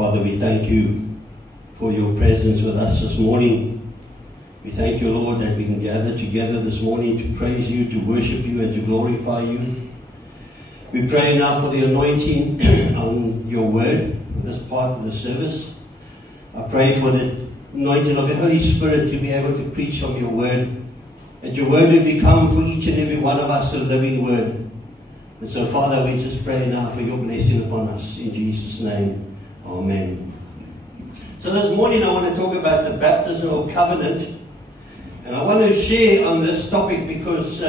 Father, we thank you for your presence with us this morning. We thank you, Lord, that we can gather together this morning to praise you, to worship you, and to glorify you. We pray now for the anointing on your word, for this part of the service. I pray for the anointing of the Holy Spirit to be able to preach from your word, that your word will become for each and every one of us a living word. And so, Father, we just pray now for your blessing upon us. In Jesus' name, amen. So this morning I want to talk about the baptismal covenant. And I want to share on this topic because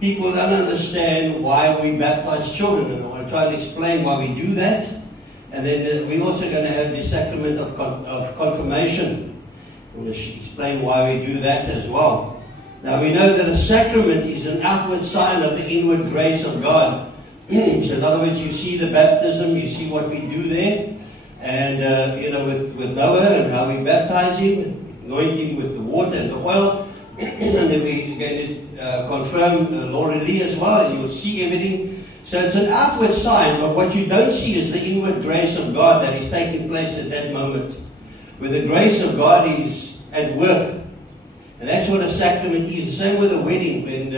people don't understand why we baptize children. And I want to try and explain why we do that. And then we're also going to have the sacrament of confirmation. I want to explain why we do that as well. Now we know that a sacrament is an outward sign of the inward grace of God. So in other words, you see the baptism, you see what we do there. And, with Noah and how we baptize him, anointing with the water and the oil. And then we're going to confirm Laura Lee as well, and you'll see everything. So it's an outward sign, but what you don't see is the inward grace of God that is taking place at that moment, where the grace of God is at work. And that's what a sacrament is. The same with a wedding. When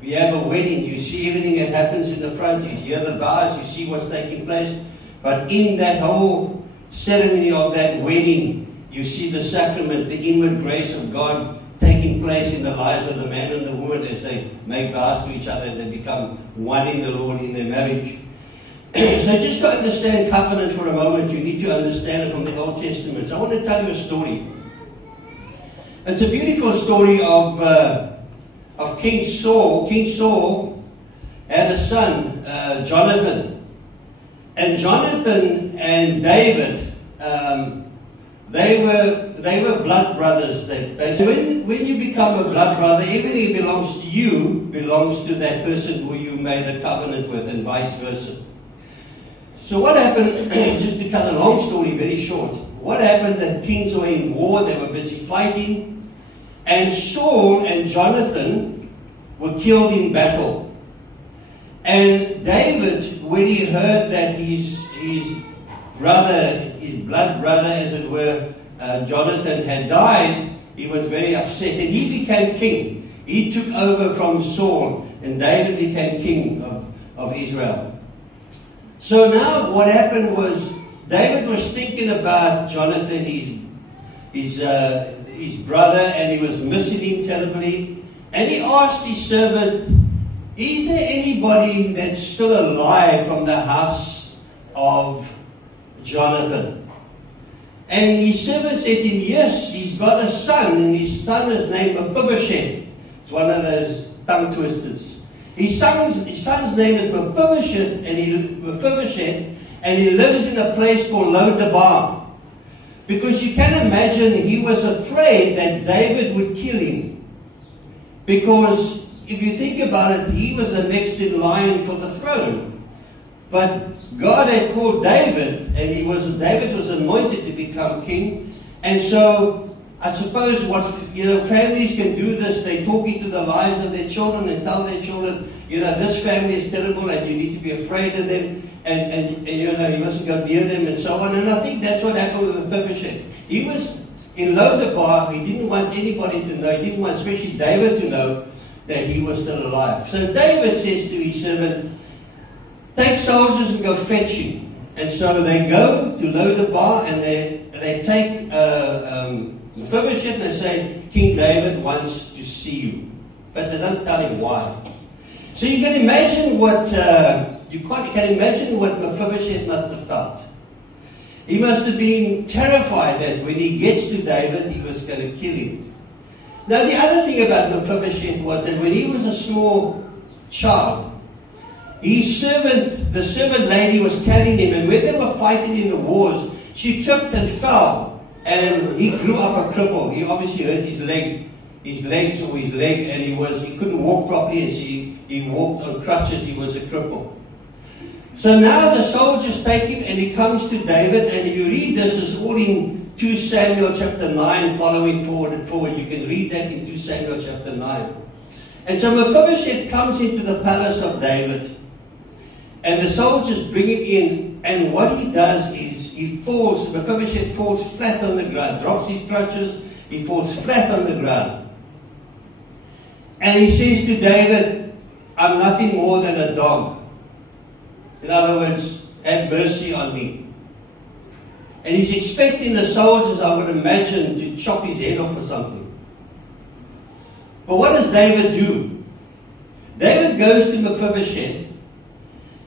we have a wedding, you see everything that happens in the front, you hear the vows, you see what's taking place. But in that whole ceremony of that wedding, you see the sacrament, the inward grace of God taking place in the lives of the man and the woman as they make vows to each other and they become one in the Lord in their marriage. So just to understand covenant for a moment, you need to understand it from the Old Testament. So I want to tell you a story. It's a beautiful story of King Saul. King Saul had a son, Jonathan. And Jonathan and David, they were blood brothers. When you become a blood brother, everything that belongs to you belongs to that person who you made a covenant with, and vice versa. So what happened, just to cut a long story very short, what happened, the kings were in war, they were busy fighting, and Saul and Jonathan were killed in battle. And David, when he heard that his brother, his blood brother, as it were, Jonathan had died, he was very upset. And he became king. He took over from Saul, and David became king of Israel. So now what happened was, David was thinking about Jonathan, his brother, and he was missing him terribly. And he asked his servant, is there anybody that's still alive from the house of Jonathan? And his servant said to him, yes, he's got a son, and his son is named Mephibosheth. It's one of those tongue twisters. His son's name is Mephibosheth, and he lives in a place called Lodebar. Because you can imagine he was afraid that David would kill him. Because if you think about it, he was the next in line for the throne. But God had called David, and David was anointed to become king. And so I suppose families can do this. They talk into the lives of their children and tell their children, this family is terrible and you need to be afraid of them, and you mustn't go near them and so on. And I think that's what happened with Mephibosheth. He was in Lodebar. He didn't want anybody to know. He didn't want especially David to know that he was still alive. So David says to his servant, take soldiers and go fetch him. And so they go to Lodebar and they take Mephibosheth and they say, King David wants to see you. But they don't tell him why. So you can imagine what Mephibosheth must have felt. He must have been terrified that when he gets to David, he was going to kill him. Now the other thing about Mephibosheth was that when he was a small child, the servant lady was carrying him, and when they were fighting in the wars, she tripped and fell, and he grew up a cripple. He obviously hurt his leg, and he couldn't walk properly, as he walked on crutches. He was a cripple. So now the soldiers take him, and he comes to David, and if you read this, it's all in 2 Samuel chapter 9, following forward. You can read that in 2 Samuel chapter 9. And so Mephibosheth comes into the palace of David, and the soldiers bring him in, and what he does is Mephibosheth falls flat on the ground, drops his crutches, he falls flat on the ground. And he says to David, I'm nothing more than a dog. In other words, have mercy on me. And he's expecting the soldiers, I would imagine, to chop his head off or something. But what does David do? David goes to Mephibosheth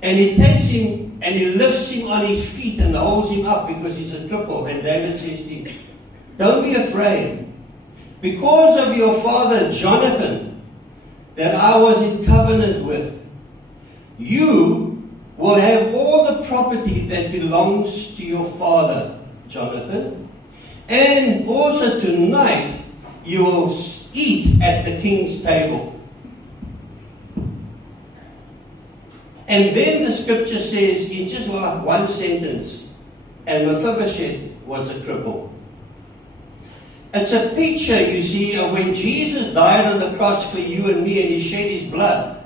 and he takes him and he lifts him on his feet and holds him up because he's a cripple. And David says to him, don't be afraid. Because of your father Jonathan, that I was in covenant with, you will have all the property that belongs to your father, Jonathan. And also tonight, you will eat at the king's table. And then the scripture says, in just one sentence, and Mephibosheth was a cripple. It's a picture, you see, of when Jesus died on the cross for you and me and he shed his blood.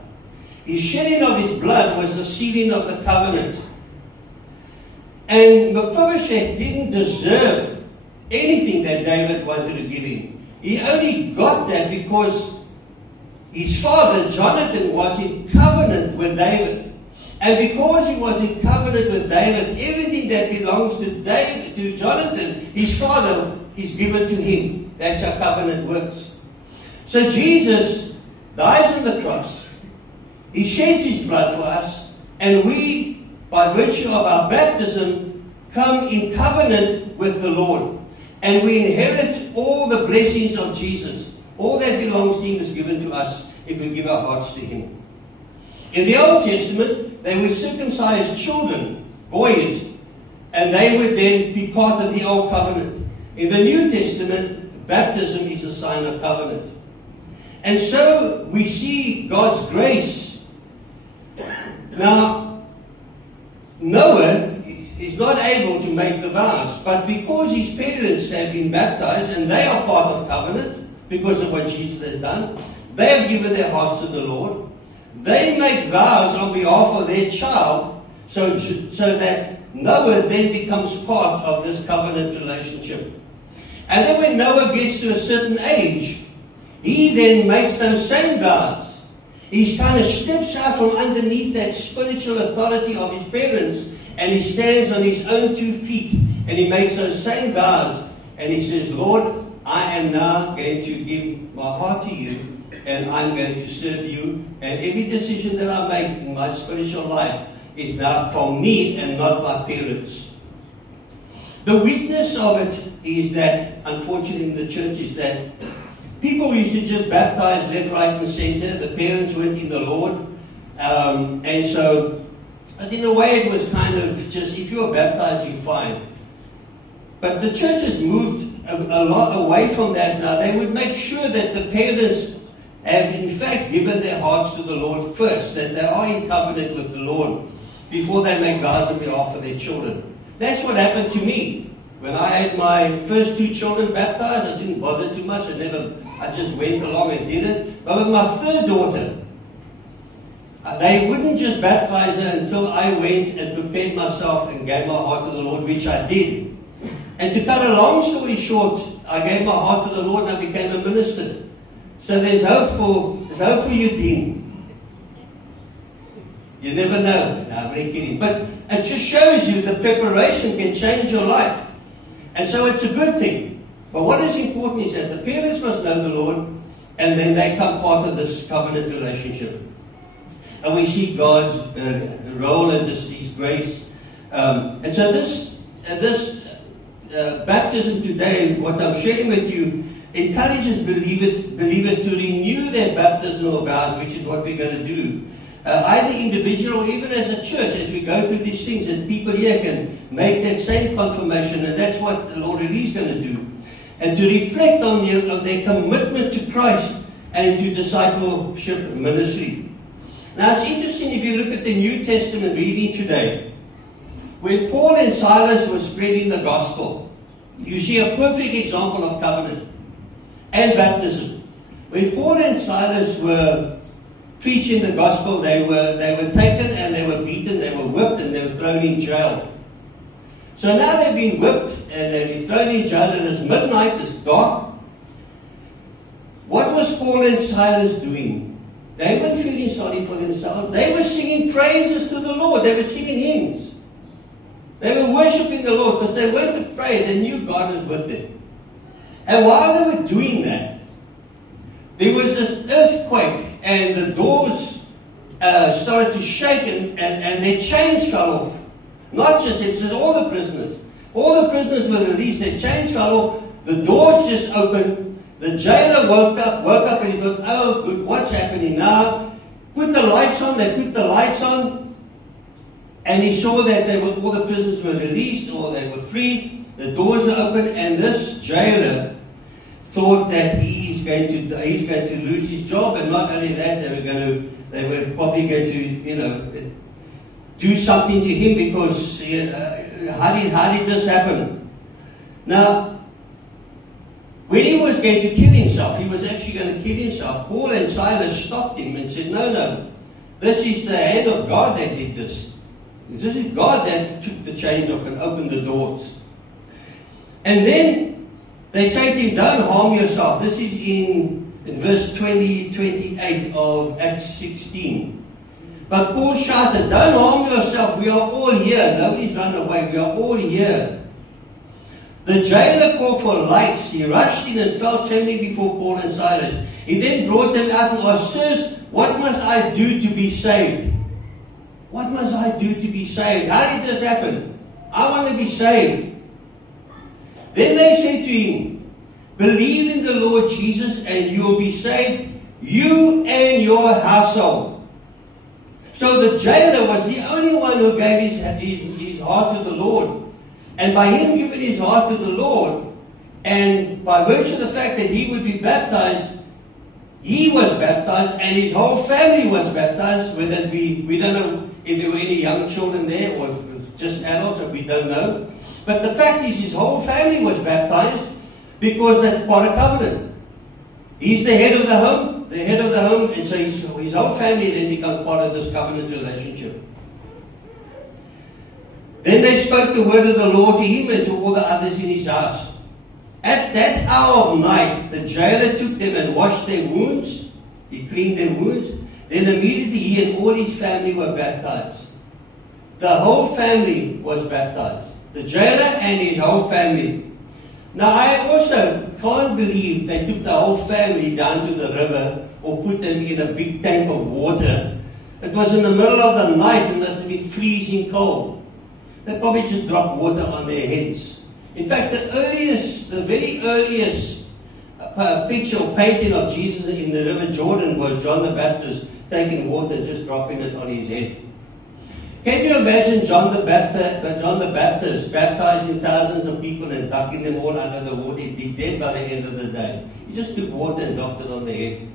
The shedding of his blood was the sealing of the covenant. And Mephibosheth didn't deserve anything that David wanted to give him. He only got that because his father, Jonathan, was in covenant with David. And because he was in covenant with David, everything that belongs to David, to Jonathan, his father, is given to him. That's how covenant works. So Jesus dies on the cross. He sheds his blood for us, and we, by virtue of our baptism, come in covenant with the Lord. And we inherit all the blessings of Jesus. All that belongs to him is given to us if we give our hearts to him. In the Old Testament, they would circumcise children, boys, and they would then be part of the Old Covenant. In the New Testament, baptism is a sign of covenant. And so we see God's grace. Now, Noah is not able to make the vows, but because his parents have been baptized and they are part of covenant because of what Jesus has done, they have given their hearts to the Lord. They make vows on behalf of their child so that Noah then becomes part of this covenant relationship. And then when Noah gets to a certain age, he then makes those same vows. He kind of steps out from underneath that spiritual authority of his parents and he stands on his own 2 feet and he makes those same vows and he says, Lord, I am now going to give my heart to you and I'm going to serve you, and every decision that I make in my spiritual life is now for me and not my parents. The weakness of it is that, unfortunately in the church, is that people used to just baptize left, right and center. The parents weren't in the Lord. And so, in a way it was kind of just, if you were baptized, you're fine. But the church has moved a lot away from that now. They would make sure that the parents have in fact given their hearts to the Lord first, that they are in covenant with the Lord before they make vows on behalf of their children. That's what happened to me. When I had my first 2 children baptized, I didn't bother too much. I just went along and did it. But with my third daughter, they wouldn't just baptize her until I went and prepared myself and gave my heart to the Lord, which I did. And to cut a long story short, I gave my heart to the Lord and I became a minister. So there's hope for you, Dean. You never know. No, I'm really kidding. But it just shows you that preparation can change your life. And so it's a good thing. But what is important is that the parents must know the Lord, and then they come part of this covenant relationship. And we see God's role in this, His grace. And so this baptism today, what I'm sharing with you, encourages believers to renew their baptismal vows, which is what we're going to do. Either individual or even as a church, as we go through these things, and people here can make that same confirmation, and that's what the Lord really is going to do. And to reflect on their commitment to Christ and to discipleship ministry. Now it's interesting if you look at the New Testament reading today. When Paul and Silas were spreading the gospel, you see a perfect example of covenant and baptism. When Paul and Silas were preaching the gospel, they were taken and they were beaten, they were whipped and they were thrown in jail. So now they've been whipped and they've been thrown in jail, and it's midnight, it's dark. What was Paul and Silas doing? They weren't feeling sorry for themselves. They were singing praises to the Lord. They were singing hymns. They were worshipping the Lord because they weren't afraid. They knew God was with them. And while they were doing that, there was this earthquake and the doors started to shake and their chains fell off. Not just it, said all the prisoners. All the prisoners were released. Their chains fell off. The doors just opened. The jailer woke up and he thought, oh, good, what's happening now? Put the lights on. They put the lights on. And he saw that all the prisoners were released or they were free. The doors are open, and this jailer thought that he's going to lose his job, and not only that, they were probably going to, do something to him because how did this happen? Now, when he was going to kill himself, he was actually going to kill himself. Paul and Silas stopped him and said, no, this is the hand of God that did this. This is God that took the chains off and opened the doors. And then they say to him, don't harm yourself. This is in verse 28 of Acts 16. But Paul shouted, don't harm yourself. We are all here. Nobody's run away. We are all here. The jailer called for lights. He rushed in and fell trembling before Paul and Silas. He then brought them out and asked, sirs, what must I do to be saved? What must I do to be saved? How did this happen? I want to be saved. Then they said to him, believe in the Lord Jesus and you will be saved, you and your household. So the jailer was the only one who gave his heart to the Lord. And by him giving his heart to the Lord, and by virtue of the fact that he would be baptized, he was baptized and his whole family was baptized. Whether it be, we don't know if there were any young children there or if it was just adults, we don't know. But the fact is his whole family was baptized because that's part of covenant. He's the head of the home, and so his whole family then becomes part of this covenant relationship. Then they spoke the word of the Lord to him and to all the others in his house. At that hour of night, the jailer took them and washed their wounds. He cleaned their wounds. Then immediately he and all his family were baptized. The whole family was baptized. The jailer and his whole family. Now I also can't believe they took the whole family down to the river or put them in a big tank of water. It was in the middle of the night and must have been freezing cold. They probably just dropped water on their heads. In fact, the very earliest picture or painting of Jesus in the River Jordan was John the Baptist taking water and just dropping it on his head. Can you imagine John the Baptist baptizing thousands of people and ducking them all under the water? He'd be dead by the end of the day. He just took water and dropped it on their head.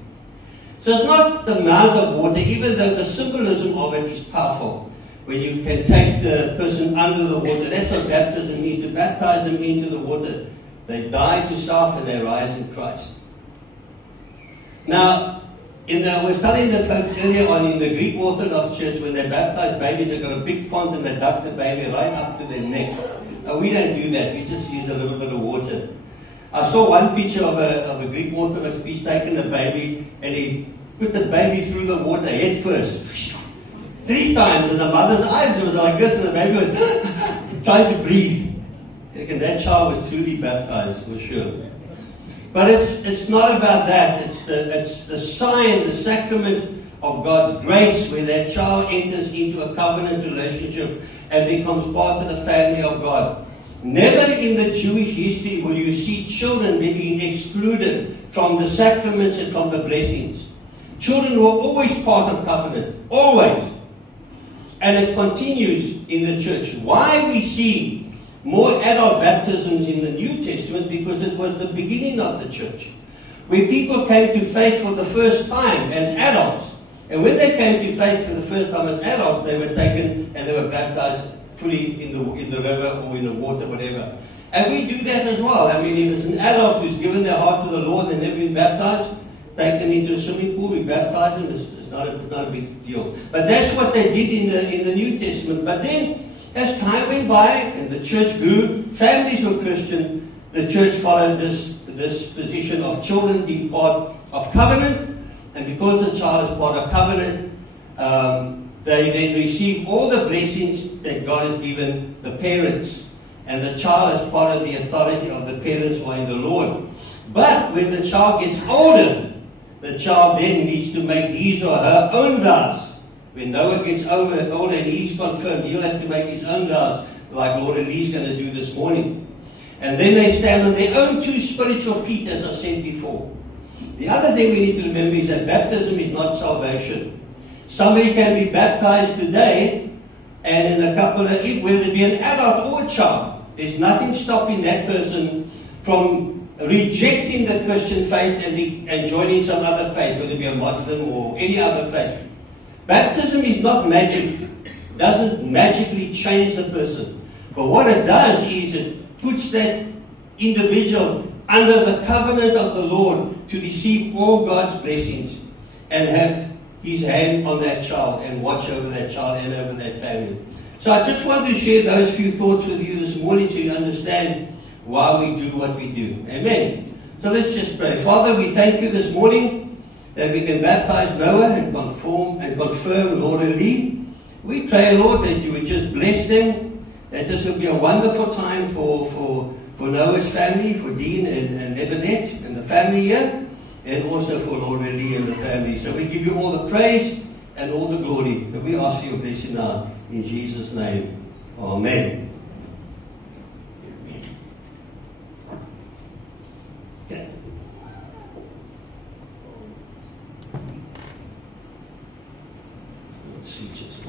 So it's not the amount of water, even though the symbolism of it is powerful. When you can take the person under the water, that's what baptism means, to baptize them into the water. They die to self and they rise in Christ. Now, we're studying the folks earlier on in the Greek Orthodox Church, when they baptize babies, they've got a big font and they duck the baby right up to their neck. We don't do that. We just use a little bit of water. I saw one picture of a Greek Orthodox priest taking the baby, and he put the baby through the water head first. 3 times, and the mother's eyes was like this, and the baby was trying to breathe. And that child was truly baptized, for sure. But it's not about that. It's the sign, the sacrament of God's grace, where that child enters into a covenant relationship and becomes part of the family of God. Never in the Jewish history will you see children being excluded from the sacraments and from the blessings. Children were always part of covenant, always. And it continues in the church. Why we see more adult baptisms in the New Testament? Because it was the beginning of the church, where people came to faith for the first time as adults. And when they came to faith for the first time as adults, they were taken and they were baptized fully in the river or in the water, whatever. And we do that as well. I mean, if it's an adult who's given their heart to the Lord and never been baptized, take them into a swimming pool, we baptize them. It's not a big deal. But that's what they did in the New Testament. But then As time went by and the church grew, families were Christian, the church followed this position of children being part of covenant, and because the child is part of covenant, they then receive all the blessings that God has given the parents, and the child is part of the authority of the parents who are in the Lord. But when the child gets older, the child then needs to make his or her own vows. When Noah gets older and he's confirmed, he'll have to make his own vows, like Lord and Lee's going to do this morning. And then they stand on their own two spiritual feet, as I said before. The other thing we need to remember is that baptism is not salvation. Somebody can be baptized today, and in a couple of, whether it be an adult or a child, there's nothing stopping that person from rejecting the Christian faith and joining some other faith, whether it be a Muslim or any other faith. Baptism is not magic. It doesn't magically change the person. But what it does is it puts that individual under the covenant of the Lord to receive all God's blessings and have His hand on that child and watch over that child and over that family. So I just want to share those few thoughts with you this morning so you understand why we do what we do. Amen. So let's just pray. Father, we thank you this morning that we can baptize Noah and confirm Laura Lee. We pray, Lord, that you would just bless them, that this will be a wonderful time for Noah's family, for Dean and Ebenet and the family here, and also for Laura Lee and the family. So we give you all the praise and all the glory. And we ask for your blessing now in Jesus' name. Amen. Okay. Let's see, just